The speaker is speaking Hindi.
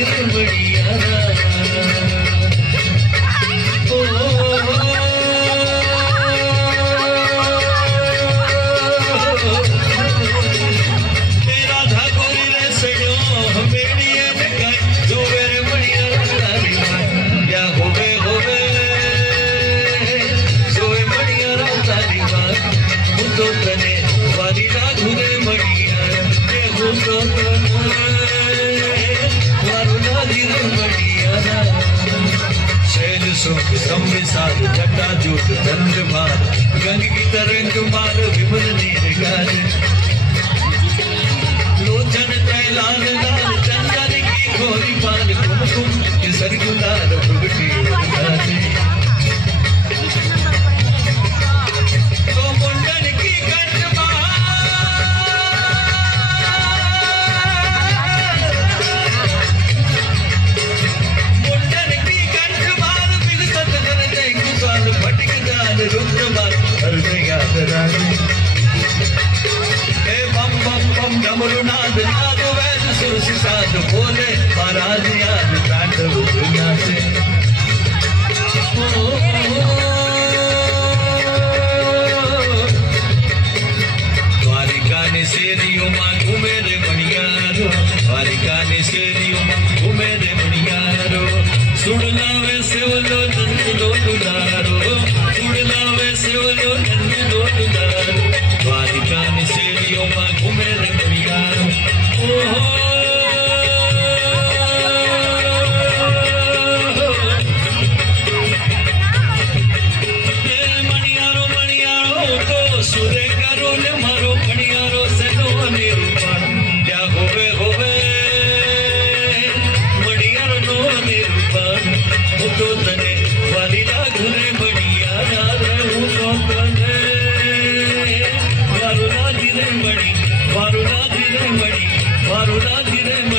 रे मणियारा संविसार जटाजूट चंद्रमार गंग की तरंग मार विमल नीर गाज लोचन तैलाल लाल चंदन की खोरी पाल कुमकुम केसर गुलाल भुगटी गाजे तो मुंडन की डमरुनाद नाद वैद सुर साध बोले महाराज याद तांडव दुनिया से द्वारिका ने शेरियों मां घूमे रे मणियारो द्वारिका ने शेरियों मां घूमे रे मणियारो सुन लावे सेवलो नंद लो दुलारो सुन लावे सेवलो नंद लो दुलारो द्वारिका ने शेरियों मां घूमे रे मणियारो मणियारो मणियारो तो सुरे करो ने मारो मणियारो से नो निरूपण क्या होवे होवे मणियारो नो निरूपण तो तने वाली लागू रे मणियारा रे तो तने वारुला रे मणि वारुला रे मणि वारुला रे मणि